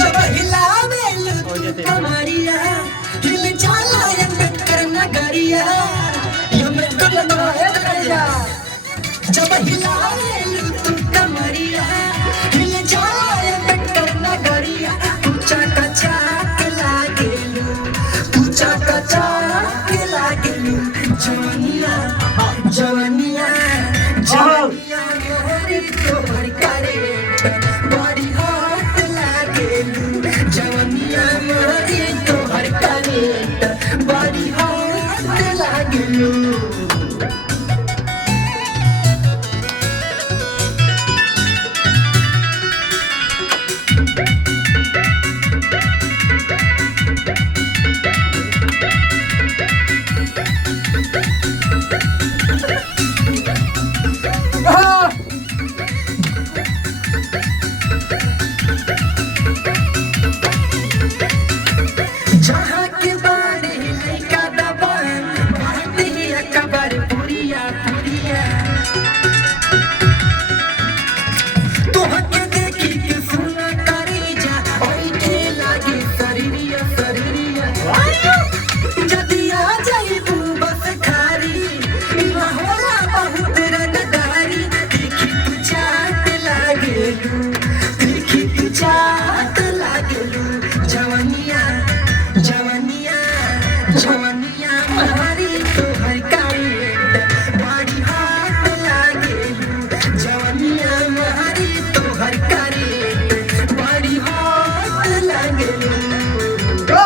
जब हिलावेलु तू कमरिया हिल जाला अंबेडकर नगरिया अंबेडकर नगरिया जब हिलावेलु तू कमरिया हिल जाला अंबेडकर नगरिया तू चकचा के लागेलु तू चकचा के लागेलु जवनिया जवनिया जवनिया मोरी तोहर करे बड़ी हॉट लागेलु जवनिया मोरी तोहर करे बड़ी हॉट लागेलु जहाँ के बारे लइका दबान बात ही अकबर पुरिया पुरिया तोहके देखी के सुना करी जा ओइठे लागे शरीरिया शरीरिया जदी आ जाई तू बस खारी इहा होला बहुत रंगदारी देखी तू चाट लागेलू देखी तू चाट लागेलू जवनिया जवनिया जवनिया मारी तोहर कारेट बड़ी हॉट लागेलू जवनिया मारी तोहर कारेट बड़ी हॉट लागेलू गो